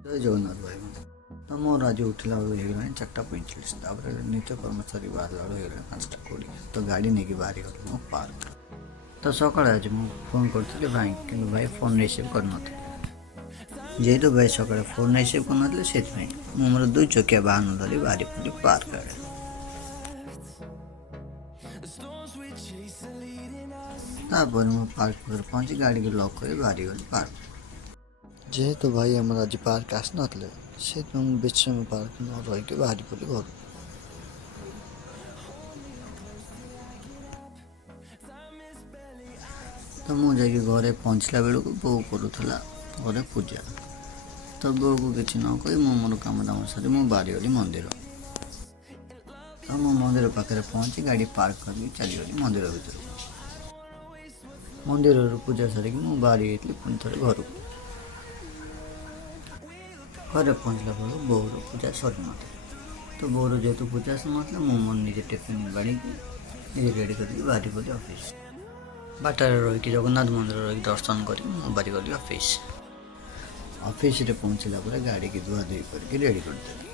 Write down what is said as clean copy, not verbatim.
ଜୟ ଜଗନ୍ନାଥ ଭାଇ ତ ମୋର ଆଜି ଉଠିଲା ବେଳକୁ ହେଇଗଲାଣି 4:45। ତାପରେ ନିତ୍ୟ କର୍ମଚାରୀ ବାହାରିଲା ବେଳକୁ ହେଇଗଲାଣି 5:20। ତ ଗାଡ଼ି ନେଇକି ବାହାରିଗଲି ମୋ ପାର୍କ। ତ ସକାଳେ ଆଜି ମୁଁ ଫୋନ୍ କରିଥିଲି ଭାଇ, କିନ୍ତୁ ଭାଇ ଫୋନ୍ ରିସିଭ୍ କରିନଥିଲେ। ଯେହେତୁ ଭାଇ ସକାଳେ ଫୋନ୍ ରିସିଭ୍ କରିନଥିଲେ, ସେଥିପାଇଁ ମୁଁ ମୋର 2 ଚକିଆ ବାହନ ଧରି ବାହାରି ପଡ଼ିଲି ପାର୍କ ଆଡ଼େ। ତାପରେ ମୁଁ ପାର୍କ ପାଖରେ ପହଞ୍ଚି ଗାଡ଼ିକୁ ଲକ୍ କରି ବାହାରିଗଲି ପାର୍କ। ଯେହେତୁ ଭାଇ ଆମର ଆଜି ପାର୍କ ଆସିନଥିଲେ, ସେଥିପାଇଁ ମୁଁ ବେଶୀ ସମୟ ପାର୍କ ନ ରହିକି ବାହାରି ପଡ଼ିଲି ଘରକୁ। ତ ମୁଁ ଯାଇକି ଘରେ ପହଞ୍ଚିଲା ବେଳକୁ ବୋଉ କରୁଥିଲା ଘରେ ପୂଜା। ତ ବୋଉକୁ କିଛି ନ କହି ମୁଁ ମୋର କାମ ଦାମ ସାରି ମୁଁ ବାହାରିଗଲି ମନ୍ଦିର। ତ ମୁଁ ମନ୍ଦିର ପାଖରେ ପହଞ୍ଚି ଗାଡ଼ି ପାର୍କ କରିକି ଚାଲିଗଲି ମନ୍ଦିର ଭିତରକୁ। ମନ୍ଦିରରୁ ପୂଜା ସାରିକି ମୁଁ ବାହାରି ଯାଇଥିଲି ପୁଣି ଥରେ ଘରକୁ। ଘରେ ପହଞ୍ଚିଲା ବେଳକୁ ବୋଉର ପୂଜା ସରିନଥିଲା। ତ ବୋଉର ଯେହେତୁ ପୂଜା ସରିନଥିଲା, ମୁଁ ମୋର ନିଜେ ଟିଫିନ୍ ବାଢ଼ିକି ନିଜେ ରେଡ଼ି କରିକି ବାହାରି ପଡ଼ିଲି ଅଫିସ୍। ବାଟରେ ରହିକି ଜଗନ୍ନାଥ ମନ୍ଦିର ରହିକି ଦର୍ଶନ କରିକି ମୁଁ ବାହାରିଗଲି ଅଫିସ୍। ଅଫିସ୍ରେ ପହଞ୍ଚିଲା ପରେ ଗାଡ଼ିକି ଧୁଆଧୁଇ କରିକି ରେଡ଼ି କରିଦେଲି।